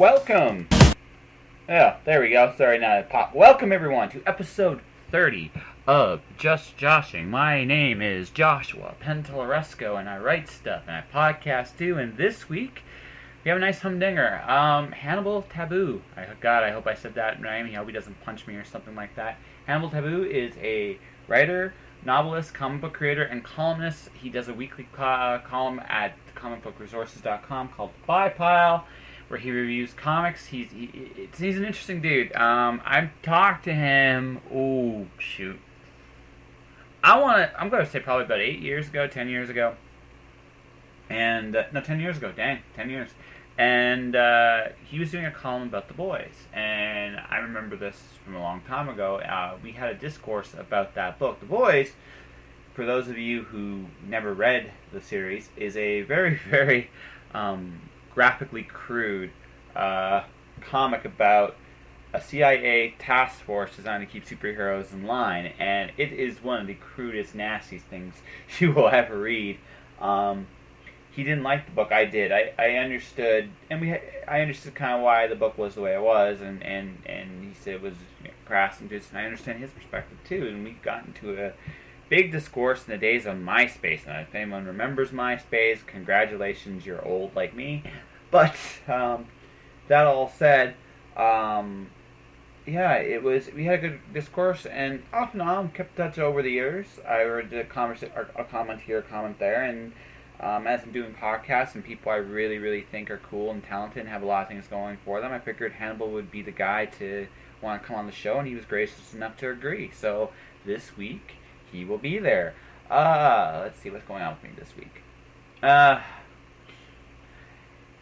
welcome. Yeah, there we go. Sorry, now it popped. Welcome everyone to episode 30 of Just Joshing. My name is Joshua Penteleresco, and I write stuff and I podcast too. And this week we have a nice humdinger. Hannibal Tabu. I hope I said that right. I hope he doesn't punch me or something like that. Hannibal Tabu is a writer, novelist, comic book creator, and columnist. He does a weekly column at comicbookresources.com called The Buy Pile, where he reviews comics. He's an interesting dude. I've talked to him. Oh shoot! I'm gonna say probably about 10 years ago. And no, 10 years ago. Dang, 10 years. And he was doing a column about The Boys, and I remember this from a long time ago. We had a discourse about that book. The Boys, for those of you who never read the series, is a very, very graphically crude comic about a CIA task force designed to keep superheroes in line, and it is one of the crudest, nastiest things you will ever read. He didn't like the book. I did. I understood, and I understood kind of why the book was the way it was, and he said it was crass and just. And I understand his perspective too. And we got into a big discourse in the days of MySpace. And if anyone remembers MySpace, congratulations, you're old like me. But that all said, yeah, it was. We had a good discourse, and off and on kept touch over the years. I read a comment here, a comment there, and. As I'm doing podcasts and people I really, really think are cool and talented and have a lot of things going for them, I figured Hannibal would be the guy to want to come on the show, and he was gracious enough to agree. So this week, he will be there. Let's see what's going on with me this week.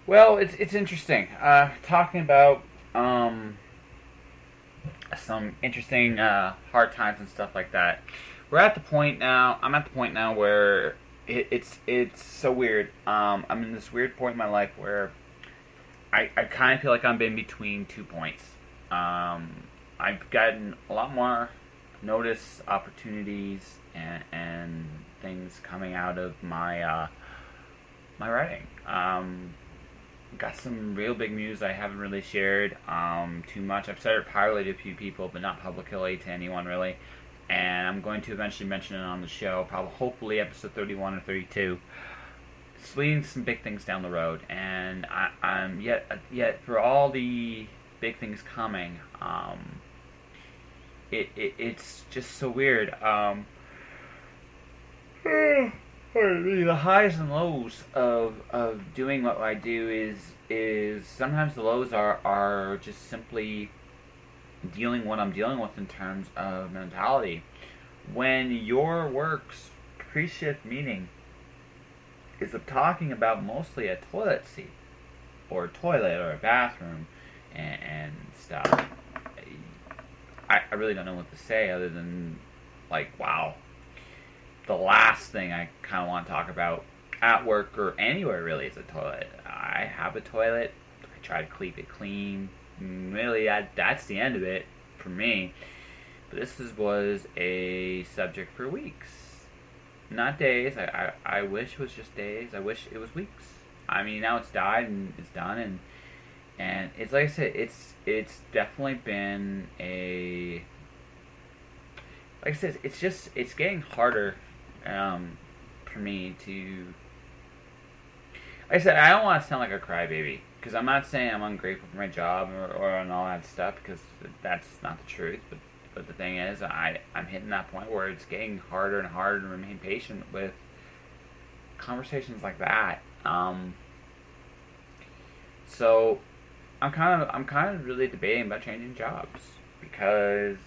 Well, it's interesting. Talking about some interesting hard times and stuff like that. I'm at the point now where it's so weird. I'm in this weird point in my life where I kind of feel like I'm in between 2 points. I've gotten a lot more notice, opportunities, and things coming out of my my writing. Got some real big news I haven't really shared too much. I've said it privately to a few people, but not publicly to anyone really. And I'm going to eventually mention it on the show, hopefully episode 31 or 32. It's leading to some big things down the road, and I'm yet for all the big things coming, it's just so weird. The highs and lows of doing what I do is sometimes the lows are just simply dealing what I'm dealing with in terms of mentality. When your work's pre-shift meeting is talking about mostly a toilet seat or a toilet or a bathroom and stuff, I really don't know what to say other than like, wow. The last thing I kind of want to talk about at work or anywhere really is a toilet. I have a toilet. I try to keep it clean. Really, that's the end of it for me. But this was a subject for weeks, not days. I wish it was just days. I wish it was weeks. I mean, now it's died and it's done, and it's like I said, it's definitely been a. Like I said, it's getting harder for me to. Like I said, I don't want to sound like a crybaby. Because I'm not saying I'm ungrateful for my job or and all that stuff, because that's not the truth. But the thing is, I'm hitting that point where it's getting harder and harder to remain patient with conversations like that. So I'm kind of really debating about changing jobs, because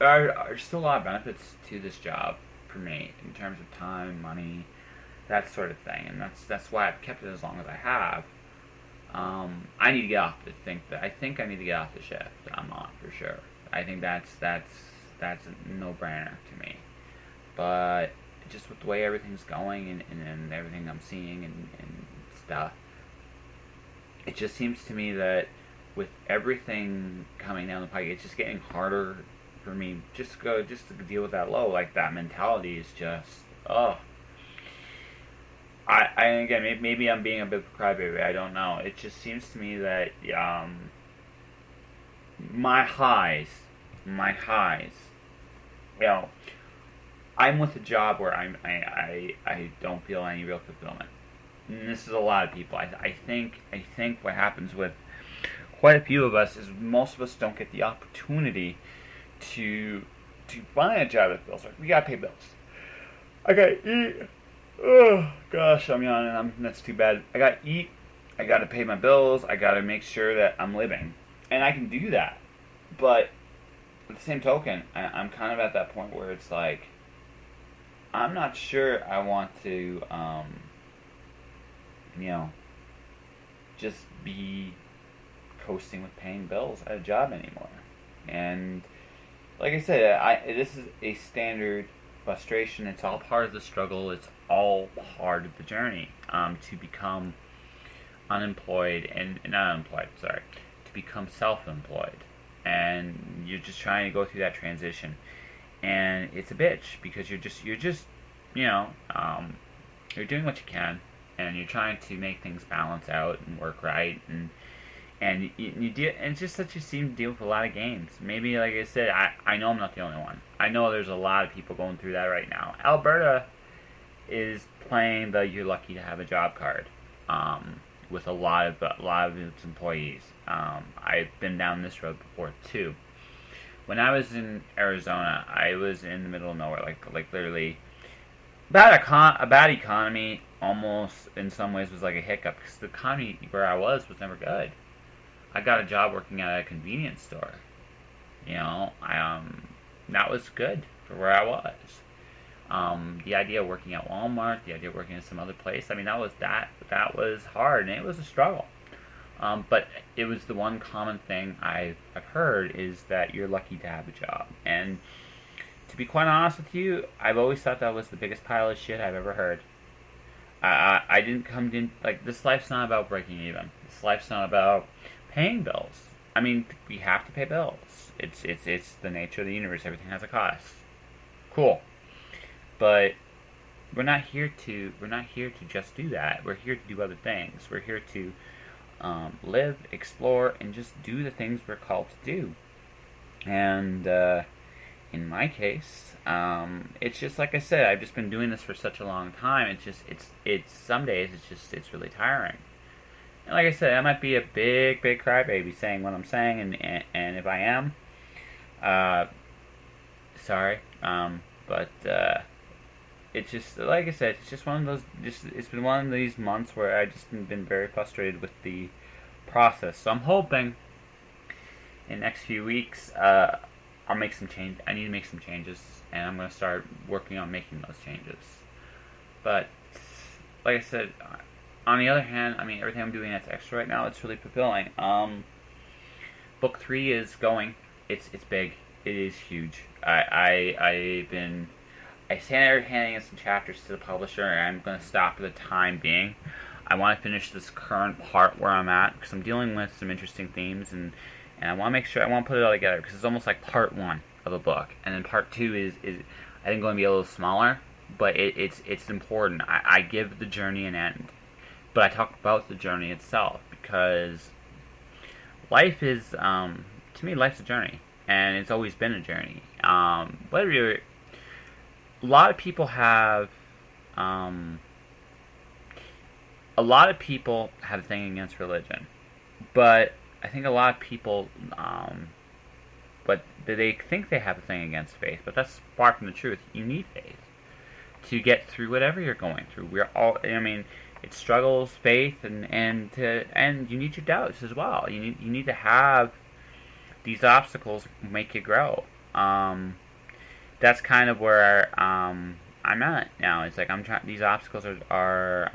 there are still a lot of benefits to this job for me in terms of time, money, that sort of thing, and that's why I've kept it as long as I have. I need to get off I think I need to get off the shift I'm on for sure. I think that's a no-brainer to me. But just with the way everything's going and everything I'm seeing and stuff, it just seems to me that with everything coming down the pike, it's just getting harder for me just to deal with that low. Like, that mentality is just, I and again, maybe I'm being a bit of a crybaby. I don't know. It just seems to me that my highs, my highs. You know, I'm with a job where I don't feel any real fulfillment. And this is a lot of people. I think what happens with quite a few of us is most of us don't get the opportunity to find a job that feels like we gotta pay bills. I gotta eat. Oh gosh, I'm yawning. That's too bad. I gotta eat. I gotta pay my bills. I gotta make sure that I'm living, and I can do that. But at the same token, I'm kind of at that point where it's like I'm not sure I want to, you know, just be coasting with paying bills at a job anymore. And like I said, this is a standard frustration. It's all part of the struggle. It's all part of the journey to become unemployed and not unemployed. Sorry, to become self-employed, and you're just trying to go through that transition, and it's a bitch because you're just you know you're doing what you can, and you're trying to make things balance out and work right, and you deal, and it's just that you seem to deal with a lot of games. Maybe, like I said, I know I'm not the only one. I know there's a lot of people going through that right now. Alberta is playing the "you're lucky to have a job" card with a lot of its employees. I've been down this road before too. When I was in Arizona, I was in the middle of nowhere, like literally a bad economy. Almost in some ways was like a hiccup because the economy where I was never good. I got a job working at a convenience store. You know, that was good for where I was. The idea of working at Walmart, the idea of working at some other place, I mean, that was hard and it was a struggle. But it was the one common thing I've heard is that you're lucky to have a job. And to be quite honest with you, I've always thought that was the biggest pile of shit I've ever heard. I didn't come in, like, this life's not about breaking even. This life's not about paying bills. I mean, we have to pay bills. It's the nature of the universe. Everything has a cost. Cool. But we're not here to just do that. We're here to do other things. We're here to live, explore, and just do the things we're called to do. And in my case, it's just like I said. I've just been doing this for such a long time. It's some days it's really tiring. And like I said, I might be a big crybaby saying what I'm saying, and if I am, sorry. But it's just like I said. It's just one of those. It's been one of these months where I just been very frustrated with the process. So I'm hoping in the next few weeks, I'll make some change. I need to make some changes, and I'm going to start working on making those changes. But like I said, on the other hand, I mean, everything I'm doing that's extra right now, it's really fulfilling. Book 3 is going. It's big. It is huge. I started handing in some chapters to the publisher, and I'm going to stop for the time being. I want to finish this current part where I'm at because I'm dealing with some interesting themes, and I want to make sure I want to put it all together because it's almost like part 1 of a book, and then part 2 is I think going to be a little smaller, but it's important. I give the journey an end, but I talk about the journey itself because life is to me life's a journey, and it's always been a journey. Whether you're a lot of people have a thing against religion, but I think a lot of people, but they think they have a thing against faith, but that's far from the truth. You need faith to get through whatever you're going through. We're all, I mean, it struggles, faith, and you need your doubts as well. You need to have these obstacles make you grow. That's kind of where I'm at now. It's like I'm trying. These obstacles are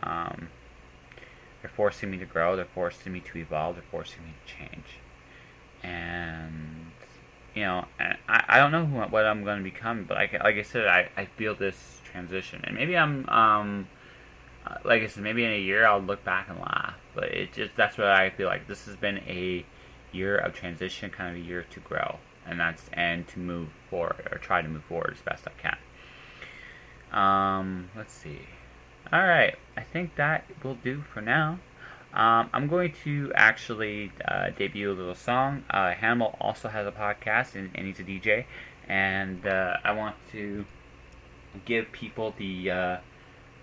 they're forcing me to grow. They're forcing me to evolve. They're forcing me to change. And I don't know what I'm going to become. But like I said, I feel this transition, and maybe I'm like I said, maybe in a year I'll look back and laugh. But that's what I feel like. This has been a year of transition, kind of a year to grow, and to move forward or try to move forward as best I can. Let's see. Alright, I think that will do for now. I'm going to actually debut a little song. Hannibal also has a podcast, and he's a DJ. And I want to give people the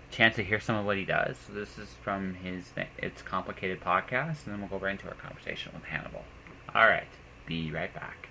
chance to hear some of what he does. So this is from his It's Complicated podcast, and then we'll go right into our conversation with Hannibal. Alright, be right back.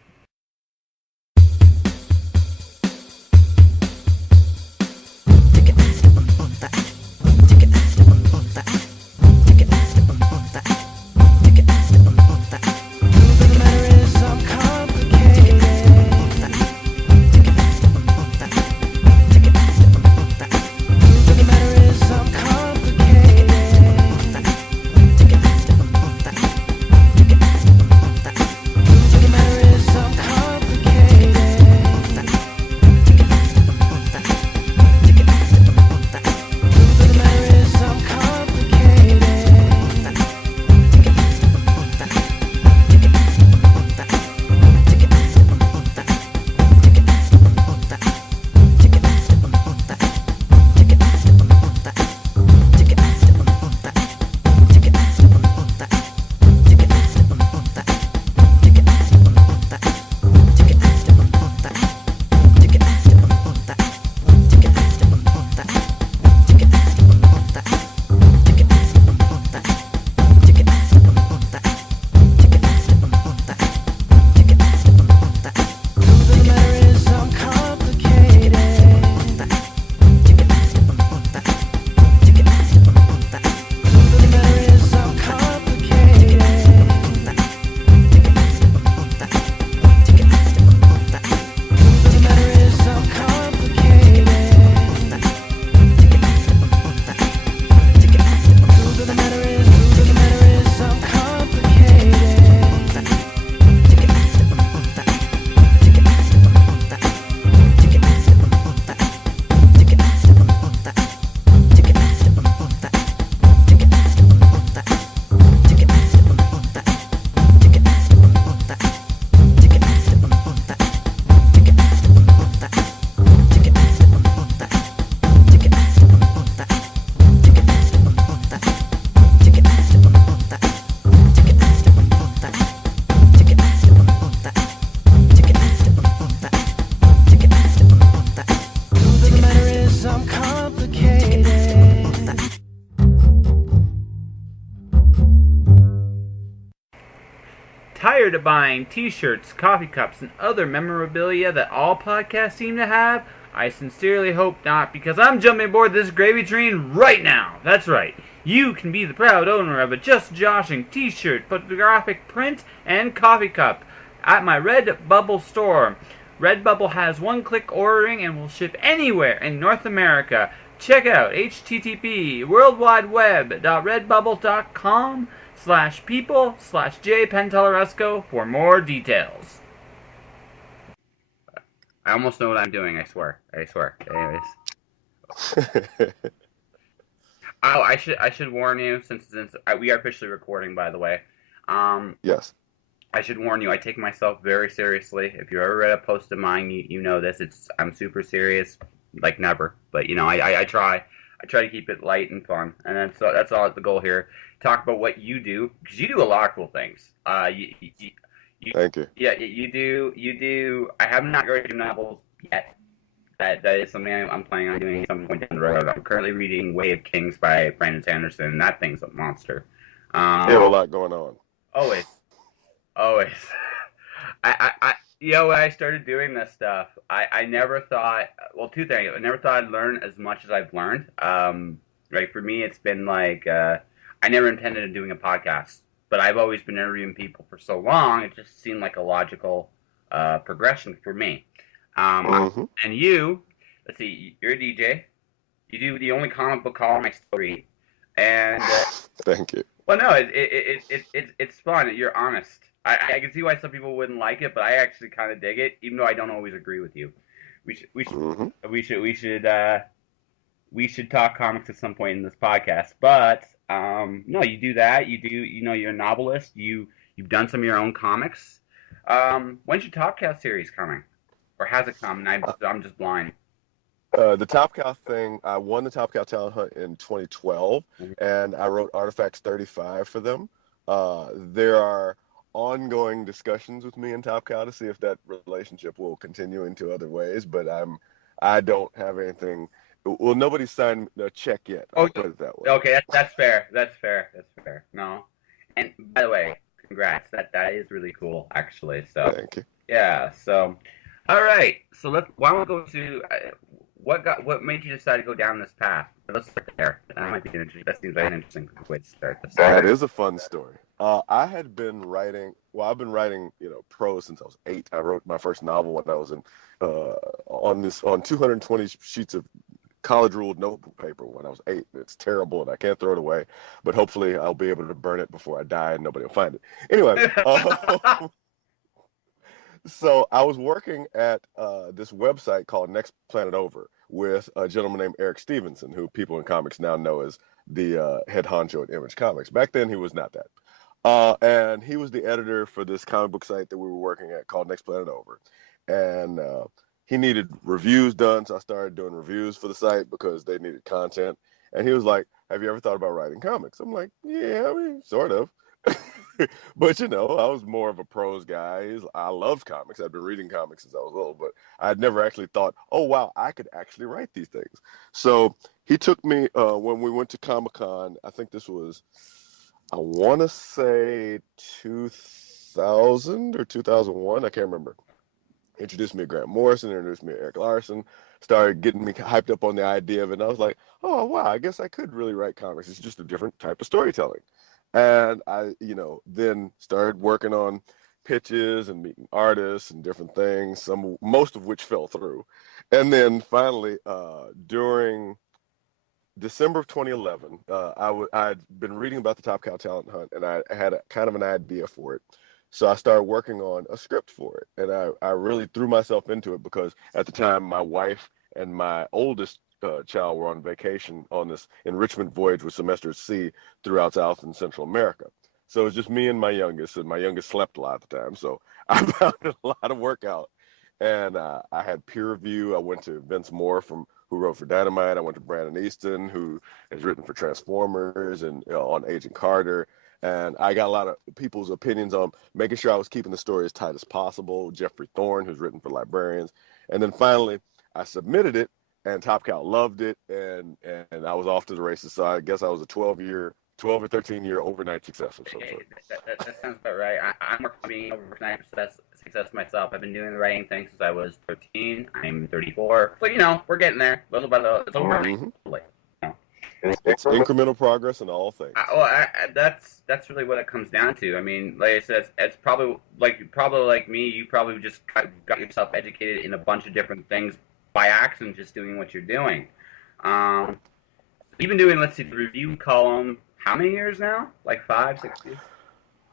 Tired of buying t-shirts, coffee cups, and other memorabilia that all podcasts seem to have? I sincerely hope not, because I'm jumping aboard this gravy train right now. That's right. You can be the proud owner of a Just Joshing t-shirt, photographic print, and coffee cup at my Redbubble store. Redbubble has one-click ordering and will ship anywhere in North America. Check out http://worldwideweb.redbubble.com/people/jpenteloresco for more details. I almost know what I'm doing, I swear. Anyways. Oh, I should warn you, since we are officially recording, by the way. Yes. I should warn you, I take myself very seriously. If you ever read a post of mine, you know this. I'm super serious, like never. But I try to keep it light and fun, and that's all the goal here. Talk about what you do, because you do a lot of cool things. You Thank you. yeah, you do. I have not read your novels yet. That is something I'm planning on doing at some point down the road. I'm currently reading Way of Kings by Brandon Sanderson. That thing's a monster. You have a Um, lot going on. always, always. When I started doing this stuff, I never thought, well, two things. I never thought I'd learn as much as I've learned. Right, for me, it's been like, I never intended on doing a podcast, but I've always been interviewing people for so long, it just seemed like a logical progression for me. Hmm. And you, let's see, you're a DJ. You do the only comic book column I still read, and Thank you. well, no, it's fun. You're honest. I can see why some people wouldn't like it, but I actually kind of dig it, even though I don't always agree with you. We should we should Hmm. we should we should uh, we should talk comics at some point in this podcast. But no, you do that. You're a novelist. You've done some of your own comics. When's your Topcast series coming, or has it come? And I'm just blind. The Top Cow thing, I won the Top Cow Talent Hunt in 2012, Mhm. and I wrote Artifacts 35 for them. There are ongoing discussions with me and Top Cow to see if that relationship will continue into other ways, but I don't have anything. Well, nobody's signed a check yet. Oh, I'll put it that way. okay, that's fair. That's fair. That's fair. No, and by the way, congrats. That is really cool, actually. So Thank you. yeah. So all right. So let's. Why don't we go to what made you decide to go down this path? Let's start there. That might be an interesting. That seems like an interesting way to start this. That is a fun story. I had been writing. Well, I've been writing, prose since I was 8. I wrote my first novel when I was in on 220 sheets of college ruled notebook paper when I was 8. It's terrible and I can't throw it away, but hopefully I'll be able to burn it before I die and nobody will find it. Anyway, so I was working at this website called Next Planet Over with a gentleman named Eric Stevenson, who people in comics now know as the head honcho at Image Comics. Back then, he was not that. And he was the editor for this comic book site that we were working at called Next Planet Over. And he needed reviews done, so I started doing reviews for the site because they needed content. And he was like, "Have you ever thought about writing comics?" I'm like, "Yeah, I mean, sort of." But I was more of a prose guy. I loved comics. I'd been reading comics since I was little, but I'd never actually thought, "Oh wow, I could actually write these things." So he took me when we went to Comic-Con. I think this was, I want to say 2000 or 2001. I can't remember. Introduced me to Grant Morrison, introduced me to Eric Larson, started getting me hyped up on the idea of it. And I was like, "Oh wow, I guess I could really write comics. It's just a different type of storytelling." And I, then started working on pitches and meeting artists and different things, most of which fell through. And then finally, during December of 2011, I'd been reading about the Top Cow Talent Hunt, and I had kind of an idea for it. So I started working on a script for it, and I really threw myself into it because at the time my wife and my oldest child were on vacation on this enrichment voyage with Semester C throughout South and Central America. So it was just me and my youngest slept a lot at the time. So I found a lot of work out, and I had peer review. I went to Vince Moore who wrote for Dynamite. I went to Brandon Easton, who has written for Transformers and on Agent Carter. And I got a lot of people's opinions on making sure I was keeping the story as tight as possible. Jeffrey Thorne, who's written for Librarians. And then finally, I submitted it, and Top Cow loved it, and I was off to the races. So I guess I was a 12 or 13-year overnight success of some sort. That sounds about right. I'm working on being overnight success myself. I've been doing the writing thing since I was 13. I'm 34. So, we're getting there little by little. It's over. It's incremental progress in all things. That's really what it comes down to. I mean, like I said, it's probably like me. You probably just got yourself educated in a bunch of different things by accident, just doing what you're doing. You've been doing, let's see, the review column. How many years now? Like 5, 6 years?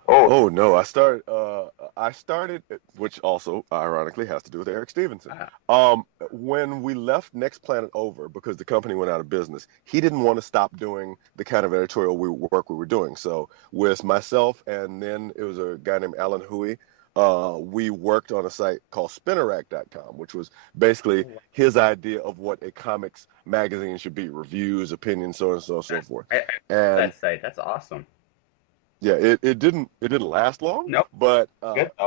Oh no, I started, which also ironically has to do with Eric Stevenson. When we left Next Planet Over because the company went out of business, he didn't want to stop doing the kind of editorial work we were doing. So with myself and then it was a guy named Alan Huey, we worked on a site called Spinnerack.com, which was basically his idea of what a comics magazine should be: reviews, opinions, so and so, so forth. And that site, that's awesome. yeah, it didn't last long. Nope. But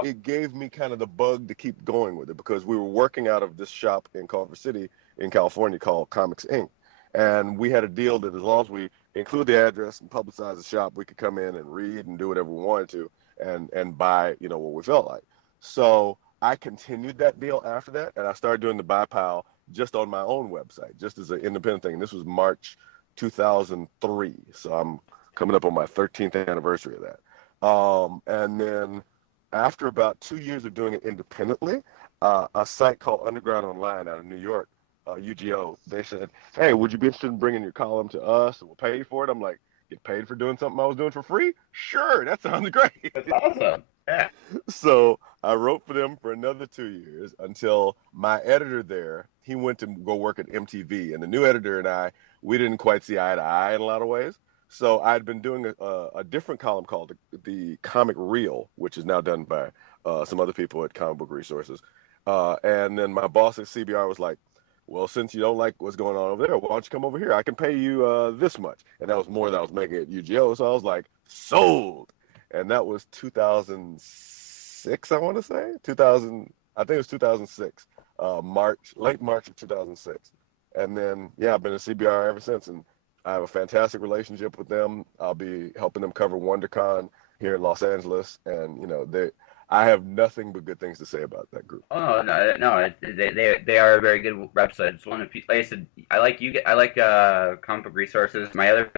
it gave me kind of the bug to keep going with it because we were working out of this shop in Culver City in California called Comics Inc. And we had a deal that as long as we include the address and publicize the shop, we could come in and read and do whatever we wanted to and buy, what we felt like. So I continued that deal after that, and I started doing the buy pile just on my own website, just as an independent thing. This was March 2003, so I'm coming up on my 13th anniversary of that. And then after about 2 years of doing it independently, a site called Underground Online out of New York, UGO, they said, "Hey, would you be interested in bringing your column to us and we'll pay you for it?" I'm like, "Get paid for doing something I was doing for free? Sure, that sounds great." That's awesome. Yeah. So I wrote for them for another 2 years until my editor there, he went to go work at MTV, and the new editor and I, we didn't quite see eye to eye in a lot of ways. So I'd been doing a different column called the Comic Reel, which is now done by some other people at Comic Book Resources. And then my boss at CBR was like, well, since you don't like what's going on over there, why don't you come over here? I can pay you this much. And that was more than I was making at UGO. So I was like, sold. And that was 2006, I want to say. 2000, I think it was 2006, late March of 2006. And then, yeah, I've been a CBR ever since. And I have a fantastic relationship with them. I'll be helping them cover WonderCon here in Los Angeles. And, I have nothing but good things to say about that group. Oh no, no, they are a very good website. It's one of, like I said, I like comic book resources. My other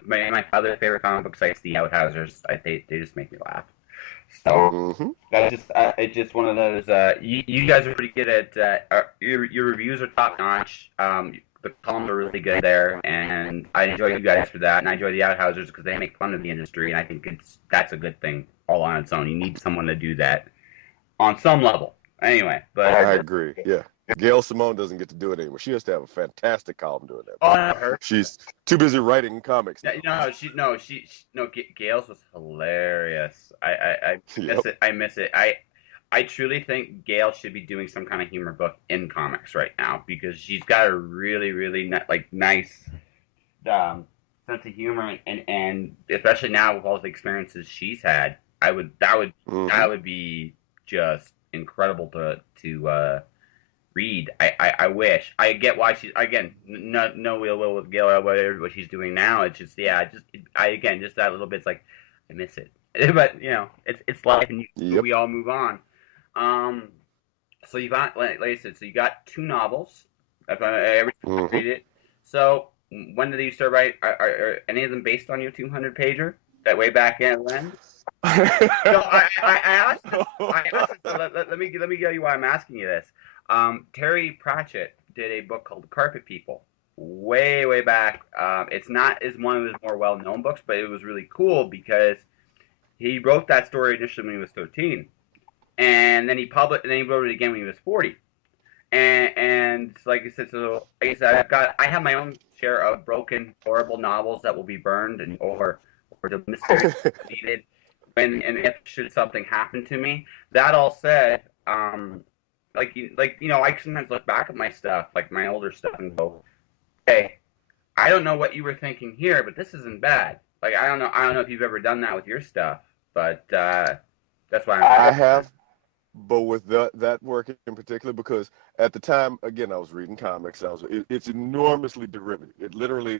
favorite comic book sites, the Outhousers. They just make me laugh. So Hmm. that's just it's just one of those. You guys are pretty good at your reviews are top notch. The columns are really good there, and I enjoy you guys for that. And I enjoy the Outhousers because they make fun of the industry, and I think that's a good thing all on its own. You need someone to do that on some level. Anyway, but I agree. Yeah. Gail Simone doesn't get to do it anymore. She has to have a fantastic column doing that. oh, no, her. She's too busy writing comics now. Yeah, no, Gail's was hilarious. I miss Yep. it. I miss it. I truly think Gail should be doing some kind of humor book in comics right now because she's got a really nice sense of humor and especially now with all the experiences she's had, that would be just incredible to read. I wish. I get why she's again no ill will with Gail or whatever what she's doing now. It's just just that little bit's like I miss it. But it's life and Yep. we all move on. Um, so you got like I said, so you got two novels. If I every time I Hmm. read it. So when did you start writing? Are any of them based on your 200 pager? That way back in when? No, I asked so let me tell you why I'm asking you this. Terry Pratchett did a book called Carpet People way back. It's not as one of his more well known books, but it was really cool because he wrote that story initially when he was 13, and then and then he wrote it again when he was 40. And like I said, I have my own share of broken, horrible novels that will be burned or the mystery deleted when and if should something happen to me. That all said, I sometimes look back at my stuff, like my older stuff, and go, "Hey, I don't know what you were thinking here, but this isn't bad." Like I don't know if you've ever done that with your stuff, but that's why I I'm. have, but with that work in particular, because at the time, again, I was reading comics. It's enormously derivative. It literally,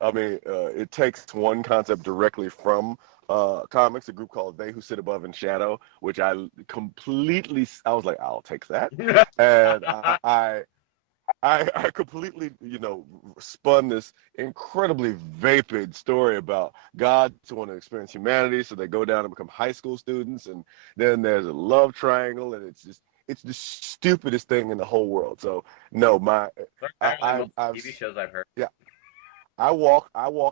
I mean, it takes one concept directly from comics, a group called They Who Sit Above in Shadow, which I was like, I'll take that. And I completely, spun this incredibly vapid story about gods want to experience humanity, so they go down and become high school students, and then there's a love triangle, and it's the stupidest thing in the whole world. So no, I've TV shows I've heard. yeah, I walk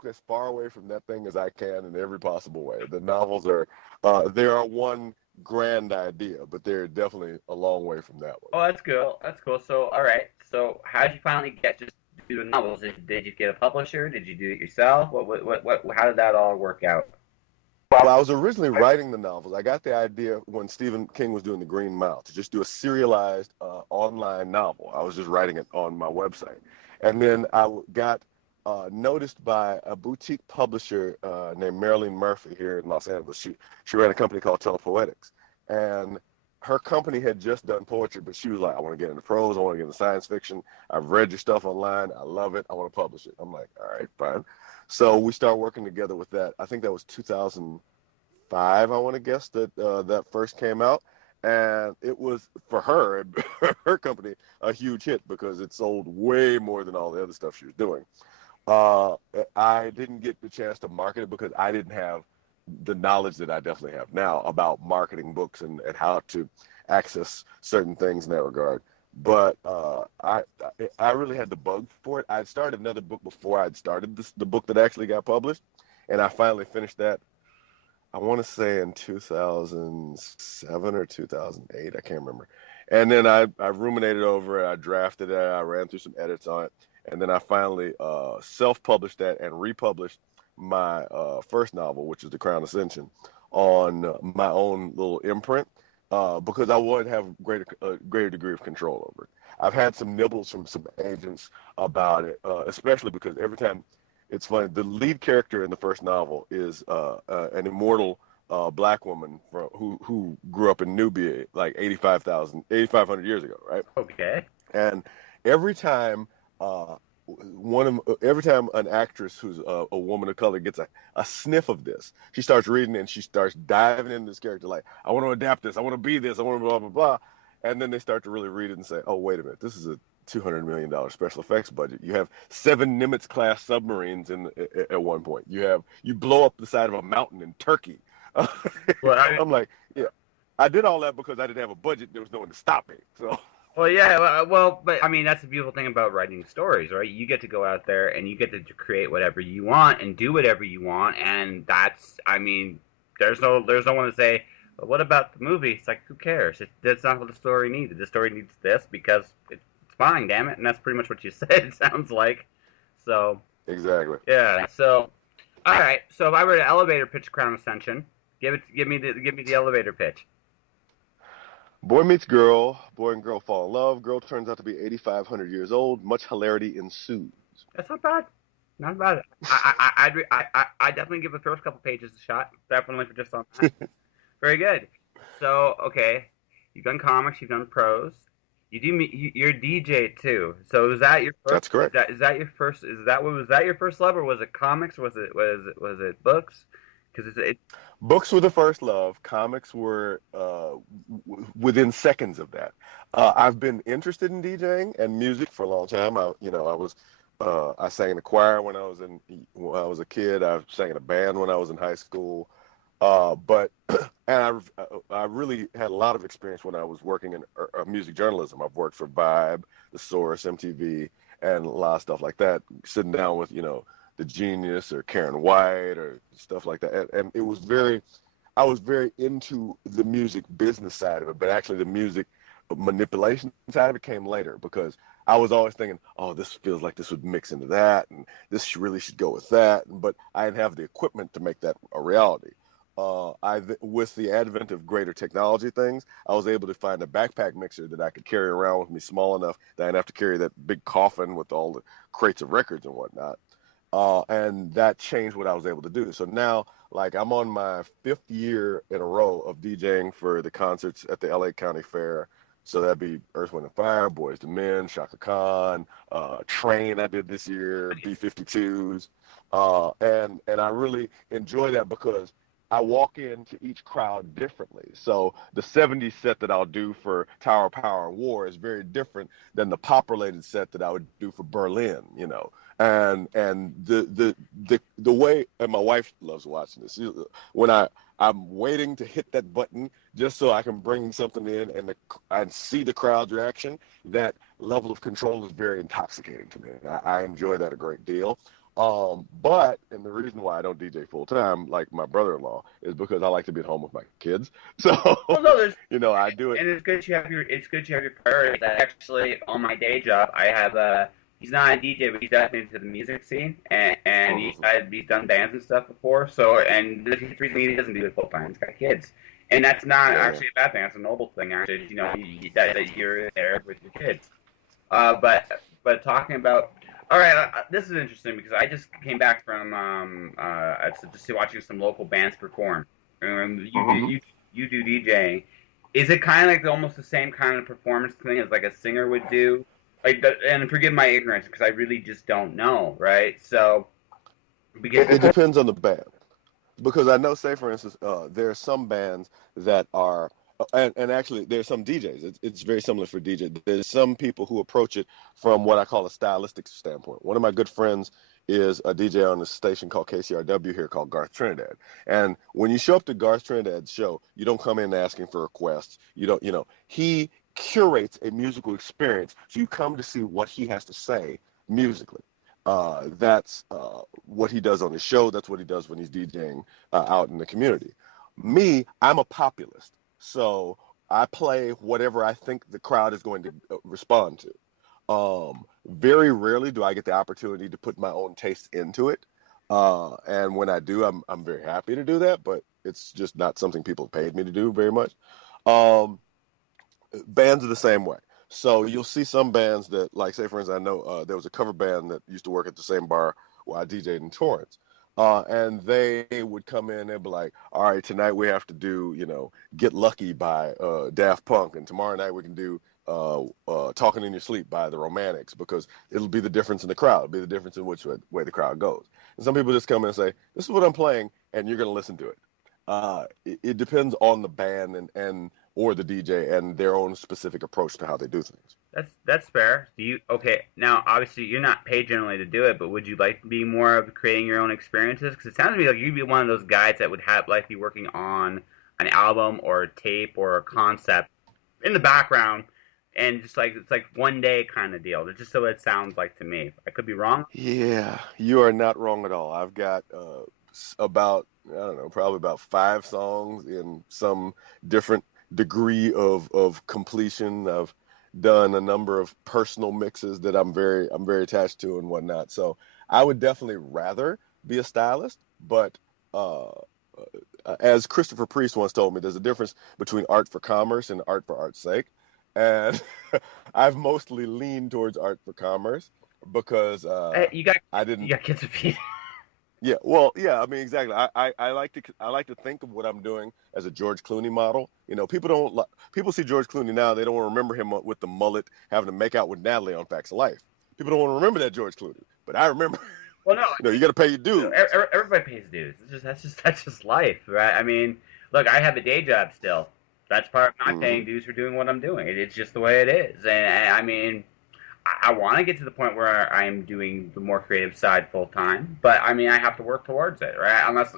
as far away from that thing as I can in every possible way. The novels they are one grand idea, but they're definitely a long way from that one. Oh, that's cool. That's cool. So, all right. So, how did you finally get just to do the novels? Did you get a publisher? Did you do it yourself? How did that all work out? Well, I was originally writing the novels. I got the idea when Stephen King was doing The Green Mile to just do a serialized online novel. I was just writing it on my website. And then I got noticed by a boutique publisher named Marilyn Murphy here in Los Angeles. She ran a company called Telepoetics. And her company had just done poetry, but she was like, I want to get into prose. I want to get into science fiction. I've read your stuff online. I love it. I want to publish it. I'm like, all right, fine. So we started working together with that. I think that was 2005, I want to guess, that first came out. And it was, for her, her company, a huge hit because it sold way more than all the other stuff she was doing. Uh, I didn't get the chance to market it because I didn't have the knowledge that I definitely have now about marketing books and how to access certain things in that regard. But I really had the bug for it. I had started another book before I'd started the book that actually got published, and I finally finished that. I want to say in 2007 or 2008. I can't remember. And then I ruminated over it. I drafted it. I ran through some edits on it, and then I finally self-published that and republished my first novel, which is The Crown Ascension, on my own little imprint. because I wanted to have greater degree of control over it. I've had some nibbles from some agents about it, especially because every time it's funny. The lead character in the first novel is an immortal black woman who grew up in Nubia like 8,500 years ago, right? Okay. And every time uh, every time an actress who's a woman of color gets a sniff of this, she starts reading and she starts diving into this character like, I want to adapt this, I want to be this, I want to blah blah blah, and then they start to really read it and say, oh wait a minute, this is a $200 million special effects budget. You have 7 Nimitz class submarines at one point. You blow up the side of a mountain in Turkey. Well, I'm like, yeah, I did all that because I didn't have a budget. There was no one to stop me. So well, yeah, well, but I mean, that's the beautiful thing about writing stories, right? You get to go out there and you get to create whatever you want and do whatever you want, and that's, I mean, there's no one to say, well, what about the movie? It's like, who cares? That's not what the story needs. The story needs this because it's fine, damn it, and that's pretty much what you said. It sounds like, so exactly. yeah. So, all right. So if I were to elevator pitch Crown Ascension, give me the elevator pitch. Boy meets girl. Boy and girl fall in love. Girl turns out to be 8,500 years old. Much hilarity ensues. That's not bad. Not bad. I definitely give the first couple pages a shot. Definitely for just on that. Very good. So okay, you've done comics, you've done prose. You're a DJ too. So is that your first? That's correct. Is that your first? Is that what was that your first love, or was it comics? Was it books? Because it. Books were the first love. Comics were within seconds of that. I've been interested in DJing and music for a long time. I sang in a choir when I was a kid. I sang in a band when I was in high school. But and I really had a lot of experience when I was working in music journalism. I've worked for Vibe, The Source, MTV, and a lot of stuff like that. Sitting down with the Genius or Karen White or stuff like that, and I was very into the music business side of it, but actually the music manipulation side of it came later because I was always thinking, oh, this feels like this would mix into that, and this really should go with that, but I didn't have the equipment to make that a reality. With the advent of greater technology things, I was able to find a backpack mixer that I could carry around with me, small enough that I didn't have to carry that big coffin with all the crates of records and whatnot. And that changed what I was able to do. So now, like, I'm on my 5th year in a row of DJing for the concerts at the LA County Fair. So that'd be Earth, Wind and Fire, Boys to Men, Shaka Khan, Train I did this year, B-52s. And I really enjoy that because I walk into each crowd differently. So the 70s set that I'll do for Tower of Power and War is very different than the pop-related set that I would do for Berlin. And the way, and my wife loves watching this. When I'm waiting to hit that button just so I can bring something in and see the crowd's reaction, that level of control is very intoxicating to me. I enjoy that a great deal. And the reason why I don't DJ full time, like my brother-in-law, is because I like to be at home with my kids. So, Well, no, there's I do it. and it's good you have your priorities. Actually, on my day job, I have a. He's not a DJ, but he's definitely into the music scene, and he's done bands and stuff before. So, and the reason he doesn't do it full time, he's got kids, and that's not actually a bad thing. That's a noble thing, actually. That you're there with your kids. But talking about. All right, this is interesting because I just came back from just watching some local bands perform. You do DJing. Is it kind of like almost the same kind of performance thing as like a singer would do? And forgive my ignorance because I really just don't know, right? So, It depends on the band. Because I know, say for instance, there are some bands that are, and actually there's some DJs. It's very similar for DJ. There's some people who approach it from what I call a stylistic standpoint. One of my good friends is a DJ on a station called KCRW here called Garth Trinidad. And when you show up to Garth Trinidad's show, you don't come in asking for requests. He curates a musical experience. So you come to see what he has to say musically. That's what he does on his show. That's what he does when he's DJing out in the community. Me, I'm a populist. So I play whatever I think the crowd is going to respond to. Very rarely do I get the opportunity to put my own taste into it. And when I do, I'm very happy to do that, but it's just not something people paid me to do very much. Um, Bands are the same way. So you'll see some bands that, like, say for instance, I know there was a cover band that used to work at the same bar where I DJed in Torrance. And they would come in and be like, all right, tonight we have to do, Get Lucky by Daft Punk. And tomorrow night we can do Talking in Your Sleep by the Romantics, because it'll be the difference in the crowd. It'll be the difference in which way the crowd goes. And some people just come in and say, this is what I'm playing, and you're going to listen to it. It depends on the band and or the DJ and their own specific approach to how they do things. That's fair. Do you okay? Now, obviously, you're not paid generally to do it, but would you like to be more of creating your own experiences? Because it sounds to me like you'd be one of those guys that would have like be working on an album or a tape or a concept in the background, and just like it's like one day kind of deal. That's just so it sounds like to me. I could be wrong. Yeah, you are not wrong at all. I've got about, I don't know, probably about 5 songs in some different degree of completion. I've done a number of personal mixes that I'm very attached to and whatnot. So I would definitely rather be a stylist, but as Christopher Priest once told me, there's a difference between art for commerce and art for art's sake. And I've mostly leaned towards art for commerce because You got I you didn't. got kids to feed. Yeah, well, yeah, I mean, exactly. I like to think of what I'm doing as a George Clooney model. People see George Clooney now, they don't remember him with the mullet having to make out with Natalie on Facts of Life. People don't want to remember that George Clooney, but I remember. Well, no, You got to pay your dues. everybody pays dues. That's just life, right? I mean, look, I have a day job still. That's part of not Hmm. paying dues for doing what I'm doing. It's just the way it is, and I mean, I want to get to the point where I'm doing the more creative side full time, but I mean, I have to work towards it, right? Unless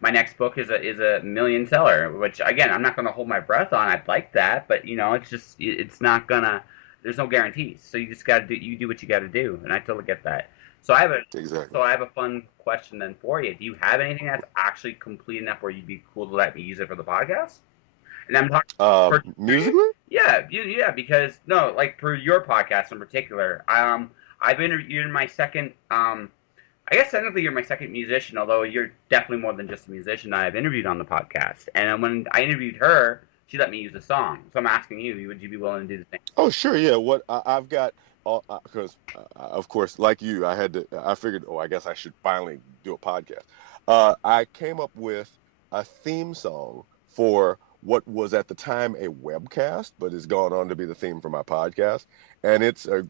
my next book is a million seller, which again, I'm not going to hold my breath on. I'd like that, but it's just it's not gonna. There's no guarantees, so you just got to do. You do what you got to do, and I totally get that. So I have a Exactly. so I have a fun question then for you. Do you have anything that's actually complete enough where you'd be cool to let me use it for the podcast? And I'm talking for you. Musically? Yeah, yeah, because no, like for your podcast in particular, I've interviewed my second. I guess technically you're my second musician, although you're definitely more than just a musician that I've interviewed on the podcast. And when I interviewed her, she let me use a song. So I'm asking you, would you be willing to do the same? Oh, sure, yeah. What I've got, because of course, like you, I figured, oh, I guess I should finally do a podcast. I came up with a theme song for what was at the time a webcast, but has gone on to be the theme for my podcast, and it's a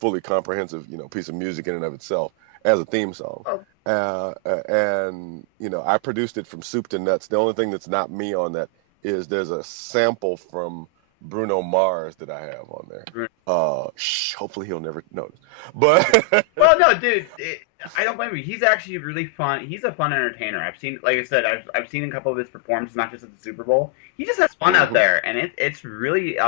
fully comprehensive, piece of music in and of itself as a theme song. Oh, And I produced it from soup to nuts. The only thing that's not me on that is there's a sample from Bruno Mars that I have on there. Hopefully he'll never notice. But well, no, dude, I don't blame you. He's actually really fun. He's a fun entertainer. I've seen, like I said, I've seen a couple of his performances, not just at the Super Bowl. He just has fun out Mhm. there, and it's really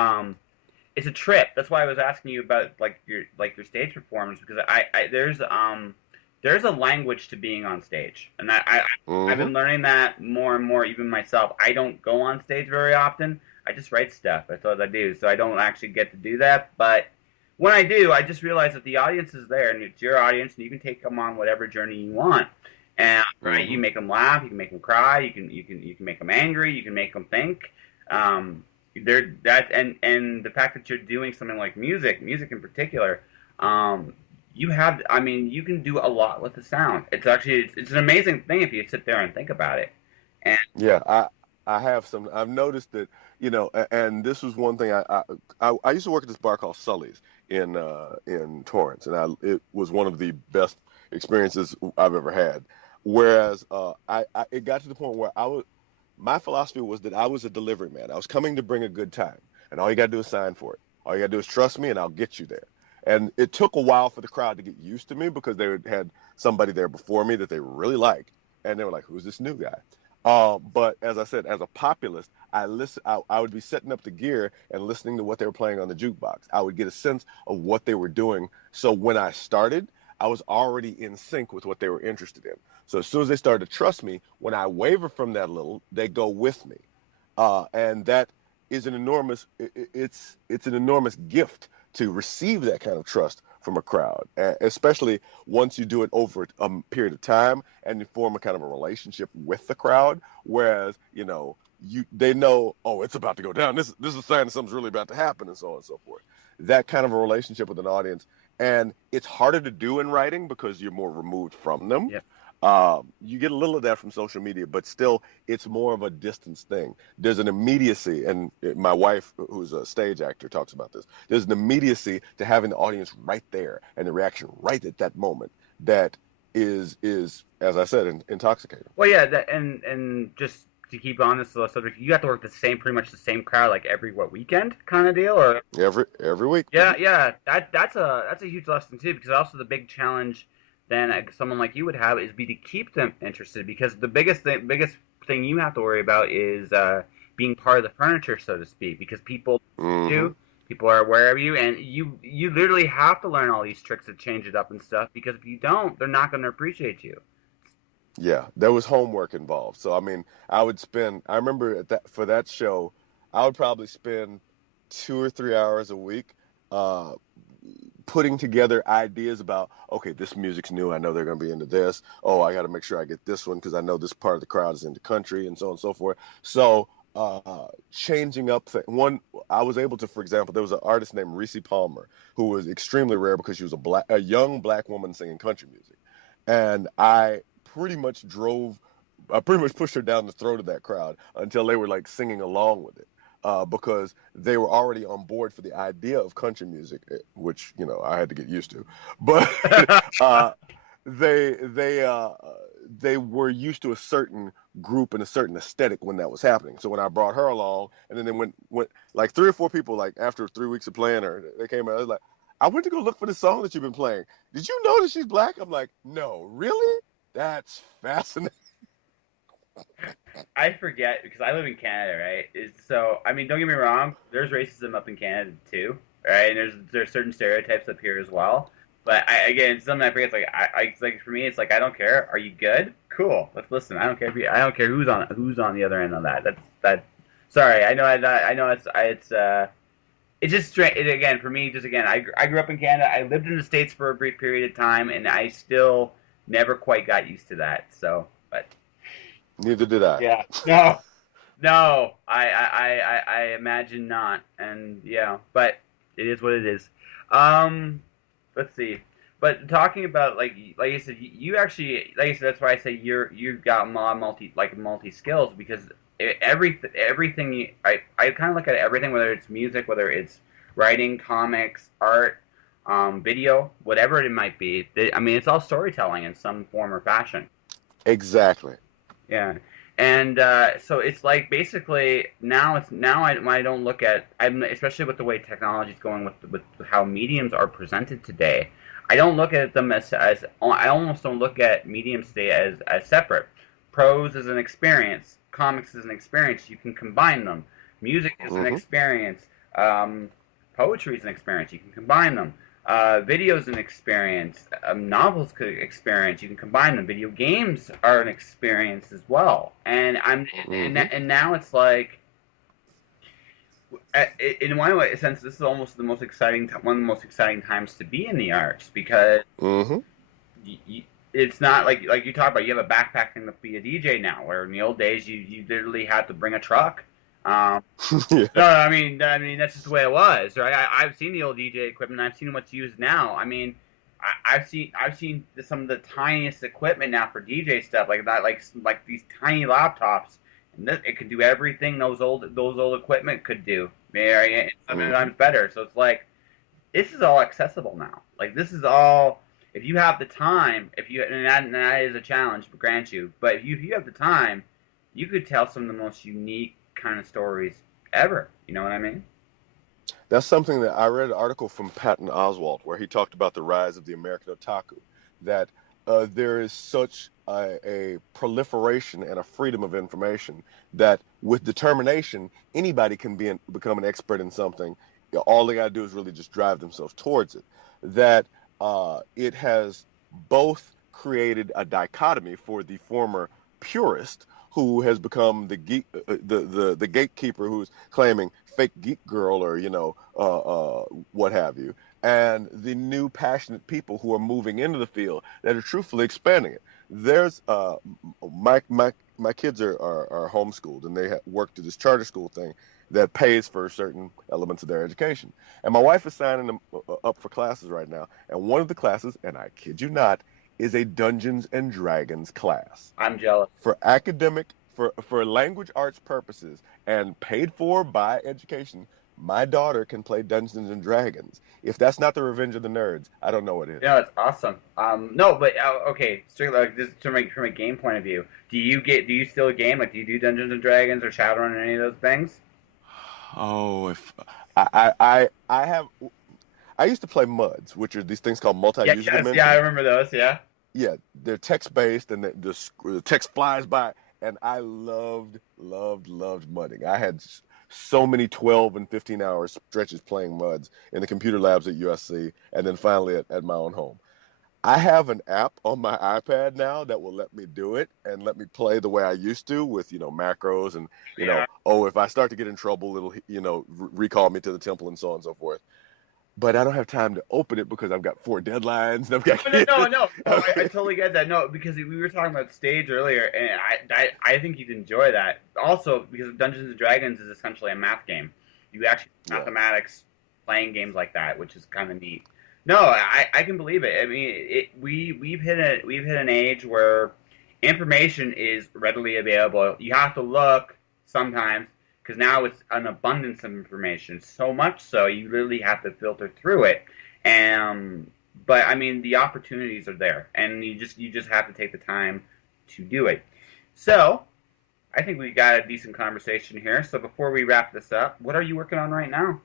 it's a trip. That's why I was asking you about like your stage performance because there's a language to being on stage, and I've Mhm. been learning that more and more even myself. I don't go on stage very often. I just write stuff. That's all I do. So I don't actually get to do that. But when I do, I just realize that the audience is there, and it's your audience, and you can take them on whatever journey you want. And right, you Mhm. make them laugh, you can make them cry, you can make them angry, you can make them think. There that and the fact that you're doing something like music in particular, um, you have. I mean, you can do a lot with the sound. It's an amazing thing if you sit there and think about it. And Yeah, I have some. I've noticed that, and this was one thing. I used to work at this bar called Sully's in Torrance, and it was one of the best experiences I've ever had. Whereas it got to the point where my philosophy was that I was a delivery man. I was coming to bring a good time, and all you got to do is sign for it. All you got to do is trust me, and I'll get you there. And it took a while for the crowd to get used to me because they had somebody there before me that they really liked, and they were like, "Who's this new guy?" But as I said, as a populist, I would be setting up the gear and listening to what they were playing on the jukebox. I would get a sense of what they were doing. So when I started, I was already in sync with what they were interested in. So as soon as they started to trust me, when I waver from that a little, they go with me, and that is an enormous. It's an enormous gift to receive that kind of trust from a crowd, especially once you do it over a period of time and you form a kind of a relationship with the crowd. Whereas, they know, oh, it's about to go down. This is a sign that something's really about to happen, and so on and so forth. That kind of a relationship with an audience, and it's harder to do in writing because you're more removed from them. Yeah. You get a little of that from social media, but still, it's more of a distance thing. There's an immediacy, and my wife, who's a stage actor, talks about this. There's an immediacy to having the audience right there and the reaction right at that moment that is as I said, intoxicating. Well, yeah, and just to keep on this subject, you have to work pretty much the same crowd like every weekend kind of deal, or Every week. yeah, yeah, that's a huge lesson too, because also the big challenge then someone like you would have is be to keep them interested, because the biggest thing you have to worry about is being part of the furniture, so to speak, because Mm-hmm. people are aware of you, and you literally have to learn all these tricks to change it up and stuff, because if you don't, they're not going to appreciate you. Yeah, there was homework involved. So I mean, I remember for that show, I would probably spend 2 or 3 hours a week uh, putting together ideas about, okay, this music's new. I know they're going to be into this. Oh, I got to make sure I get this one because I know this part of the crowd is into country and so on and so forth. So changing up one, I was able to, for example, there was an artist named Reese Palmer who was extremely rare because she was a young black woman singing country music, and I pretty much pushed her down the throat of that crowd until they were like singing along with it, because they were already on board for the idea of country music, which I had to get used to, but uh, they they uh, they were used to a certain group and a certain aesthetic when that was happening. So when I brought her along, and then they went like 3 or 4 people, like after 3 weeks of playing her, they came out. I was like, I went to go look for the song that you've been playing. Did you know that she's black? I'm like, no, really? That's fascinating. I forget because I live in Canada, right? So I mean, don't get me wrong. There's racism up in Canada too, right? And there's certain stereotypes up here as well. But again, it's something I forget. It's like it's like for me, it's like I don't care. Are you good? Cool. Let's listen. I don't care who's on the other end of that. That. Sorry, I know it's just strange. Again, for me, just again, I grew up in Canada. I lived in the States for a brief period of time, and I still never quite got used to that. So, but Neither did I. yeah, no, no, I imagine not, and yeah, but it is what it is. Um, let's see. But talking about like you said, you actually like I said, that's why I say you've got multi skills, because everything I kind of look at everything, whether it's music, whether it's writing, comics, art, video, whatever it might be. I mean, it's all storytelling in some form or fashion. Exactly. Yeah, and so it's like basically now I don't look at, especially with the way technology is going, with how mediums are presented today. I don't look at them as I almost don't look at mediums today as separate. Prose is an experience. Comics is an experience. You can combine them. Music is an Hmm. experience. Poetry is an experience. You can combine them. Video is an experience. Novels could experience. You can combine them. Video games are an experience as well. And Hmm. and now it's like, in one way, sense, this is almost one of the most exciting times to be in the arts, because Hmm. it's not like you talk about. You have a backpack and to be a DJ now, where in the old days you literally had to bring a truck. Um, no, Yeah. I mean that's just the way it was, right? I've seen the old DJ equipment. I've seen what's used now. I mean, I've seen some of the tiniest equipment now for DJ stuff, like that, like these tiny laptops, and it could do everything those old equipment could do. Yeah, and Hmm. sometimes better. So it's like this is all accessible now. Like this is all, if you have the time, if you and that is a challenge, grant you. But if you have the time, you could tell some of the most unique kind of stories ever. You know what I mean? That's something that I read an article from Patton Oswalt where he talked about the rise of the American otaku, that there is such a proliferation and a freedom of information that with determination, anybody can become an expert in something. All they got to do is really just drive themselves towards it. That it has both created a dichotomy for the former purist who has become the geek, the gatekeeper who's claiming fake geek girl or what have you, and the new passionate people who are moving into the field that are truthfully expanding it. There's my kids are homeschooled, and they work through this charter school thing that pays for certain elements of their education. And my wife is signing them up for classes right now. And one of the classes, and I kid you not, is a Dungeons and Dragons class I'm jealous. for academic, for language arts purposes, and paid for by education. My daughter can play Dungeons and Dragons. If that's not the Revenge of the Nerds, I don't know what is. Yeah, that's awesome. No, but okay, strictly like just from a game point of view, do you still game? Like, do you do Dungeons and Dragons or Shadowrun or any of those things? Oh, if I have I used to play MUDs, which are these things called Yeah, multi-user yes, yeah, I dimensions. remember those. Yeah, Yeah, they're text based, and the text flies by, and I loved mudding. I had so many 12 and 15 hour stretches playing MUDs in the computer labs at USC, and then finally at my own home. I have an app on my iPad now that will let me do it and let me play the way I used to with macros and yeah. oh, if I start to get in trouble, it'll recall me to the temple and so on and so forth. But I don't have time to open it because I've got four deadlines and I've got No, no, no, kids. no. I totally get that. No, because we were talking about stage earlier, and I think you'd enjoy that. Also, because Dungeons and Dragons is essentially a math game. You actually do Yeah. mathematics playing games like that, which is kind of neat. No, I can believe it. I mean, we've hit an age where information is readily available. You have to look sometimes because now it's an abundance of information. So much so you literally have to filter through it. And but I mean the opportunities are there, and you just have to take the time to do it. So I think we got a decent conversation here. So before we wrap this up, what are you working on right now?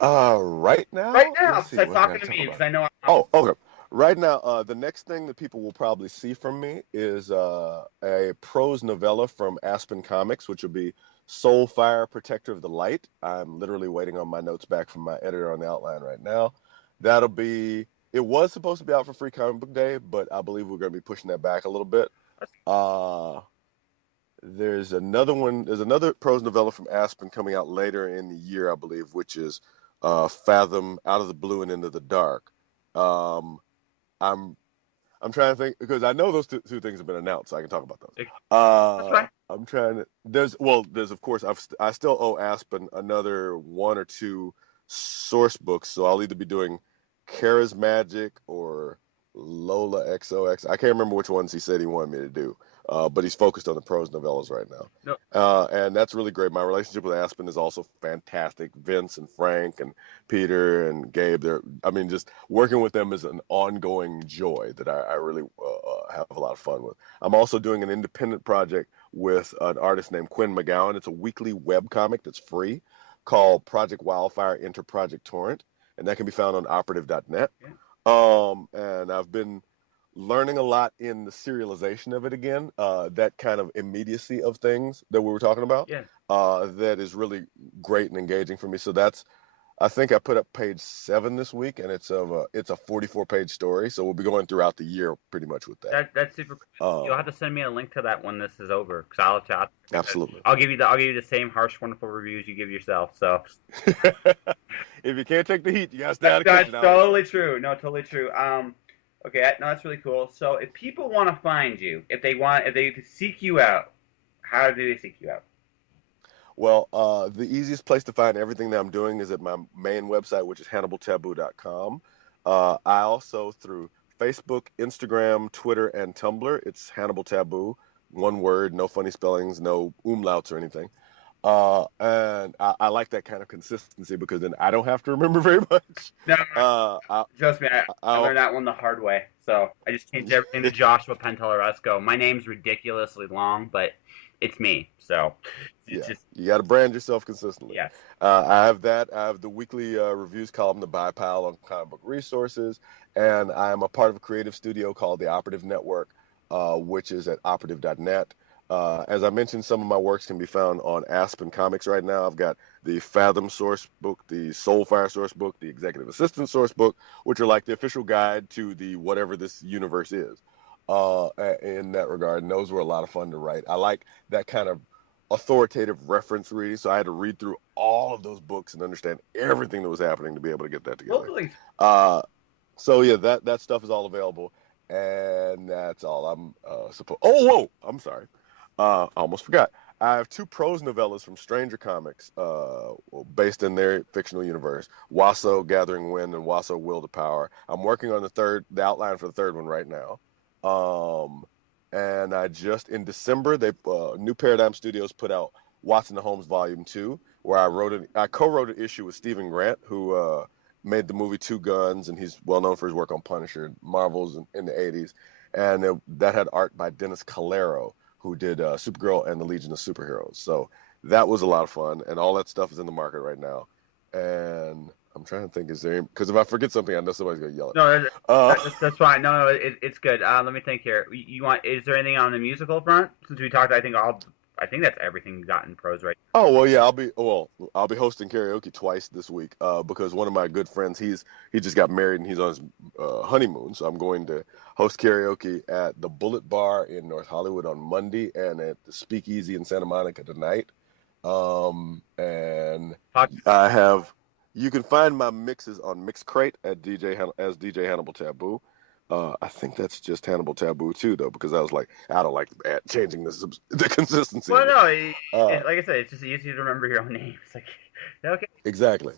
Right Right now, now, let's see, besides what can I talking to talk me, because about? I know Oh, okay. Right now, the next thing that people will probably see from me is a prose novella from Aspen Comics, which will be Soulfire, Protector of the Light. I'm literally waiting on my notes back from my editor on the outline right now. That'll be, it was supposed to be out for Free Comic Book Day, but I believe we're going to be pushing that back a little bit. Uh, there's another prose novella from Aspen coming out later in the year, I believe, which is Fathom, Out of the Blue and Into the Dark. Um, I'm I'm trying to think because I know those two things have been announced, so I can talk about those. that's right. I'm trying to. There's of course I still owe Aspen another one or two source books, so I'll either be doing Kara's Magic or Lola XOX. I can't remember which ones he said he wanted me to do, but he's focused on the prose novellas right now, No, and that's really great. My relationship with Aspen is also fantastic. Vince and Frank and Peter and Gabe, I mean, just working with them is an ongoing joy that I really have a lot of fun with. I'm also doing an independent project with an artist named Quinn McGowan. It's a weekly web comic that's free called Project Wildfire Enter Project Torrent, and that can be found on operative.net. yeah, And I've been learning a lot in the serialization of it again, that kind of immediacy of things that we were talking about, yeah. that is really great and engaging for me. So I think I put up page 7 this week, and it's a 44-page story. So we'll be going throughout the year pretty much with that. That's super cool. You'll have Um, to send me a link to that when this is over, because Absolutely. I'll give you the same harsh, wonderful reviews you give yourself. So If you can't take the heat, you gotta stay out of the that's kitchen. I totally understand. true. No, totally true. Okay, no, that's really cool. So if people want to find you, if they seek you out, how do they seek you out? Well, the easiest place to find everything that I'm doing is at my main website, which is HannibalTabu.com. I also, through Facebook, Instagram, Twitter, and Tumblr, it's Hannibal Tabu, one word, no funny spellings, no umlauts or anything. And I like that kind of consistency because then I don't have to remember very much. No, Uh, I, trust me, I I'll, learned that one the hard way. So I just changed everything to Joshua Penteloresco. My name's ridiculously long, but it's me. So it's Yeah, just you got to brand yourself consistently. yes. I have that. I have the weekly reviews column, the Buy Pile on comic book resources, and I am a part of a creative studio called the Operative Network, which is at operative.net. As I mentioned, some of my works can be found on Aspen Comics right now. I've got the Fathom source book, the Soulfire source book, the Executive Assistant source book, which are like the official guide to the whatever this universe is. in that regard, and those were a lot of fun to write. I like that kind of authoritative reference reading, so I had to read through all of those books and understand everything that was happening to be able to get that together. Totally. Uh, so yeah, that stuff is all available, and that's all I'm supposed. Oh, whoa! I'm sorry. I almost forgot. I have two prose novellas from Stranger Comics, based in their fictional universe. Wasso Gathering Wind and Wasso Will to Power. I'm working on the outline for the third one right now. Um, and I just in December, they New Paradigm Studios put out Watson the Holmes Volume 2, where I co-wrote an issue with Stephen Grant, who made the movie Two Guns, and he's well known for his work on Punisher, Marvels in the '80s, and that had art by Dennis Calero, who did Supergirl and the Legion of Superheroes. So that was a lot of fun, and all that stuff is in the market right now. And I'm trying to think, is there because if I forget something, I know somebody's gonna yell at me. No, Uh, that's fine. No, no, it's good. Let me think here. You want? Is there anything on the musical front? Since we talked, I think that's everything we got in pros right. Oh well, yeah, I'll be hosting karaoke twice this week because one of my good friends he just got married and he's on his honeymoon, so I'm going to host karaoke at the Bullet Bar in North Hollywood on Monday and at the Speakeasy in Santa Monica tonight. And Talk, I have you can find my mixes on Mixcrate at as DJ Hannibal Tabu. I think that's just Hannibal Tabu too, though, because I was like, I don't like changing the consistency well, of it. no, Uh, like I said, it's just easy to remember your own name. It's like, okay, exactly.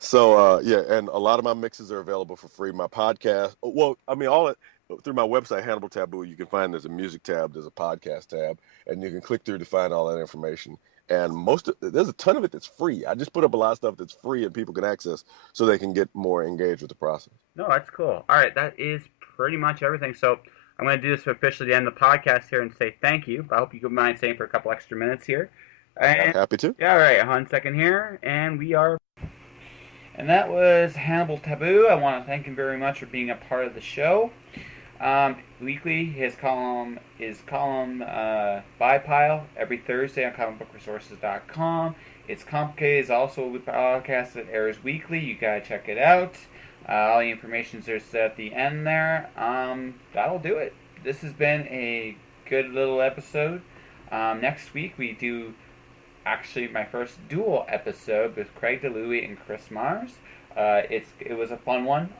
So yeah, and a lot of my mixes are available for free. My podcast, well, I mean, through my website Hannibal Tabu, you can find there's a music tab, there's a podcast tab, and you can click through to find all that information. And there's a ton of it that's free. I just put up a lot of stuff that's free and people can access so they can get more engaged with the process. no, that's cool. All right, that is pretty much everything. So I'm going to do this for officially to end the podcast here and say thank you. I hope you don't mind staying for a couple extra minutes here. I'm And happy to. yeah, all right, 1 second here, and we are. And that was Hannibal Taboo. I want to thank him very much for being a part of the show. Weekly, his column is column Buy Pile every Thursday on comicbookresources.com. It's Complicated is also a podcast that airs weekly. You gotta check it out. All the information is at the end there. That'll do it. This has been a good little episode. Next week we do actually my first dual episode with Craig DeLuey and Chris Mars. It was a fun one.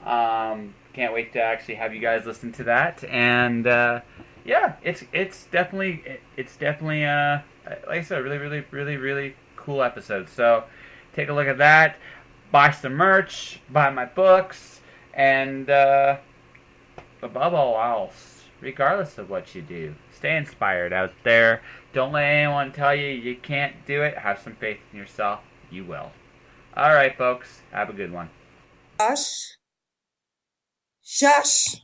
Can't wait to actually have you guys listen to that. And yeah, it's definitely like I said, really cool episode. So take a look at that. Buy some merch. Buy my books. And above all else, regardless of what you do, stay inspired out there. Don't let anyone tell you you can't do it. Have some faith in yourself. You will. All right, folks. Have a good one. Shush. Shush.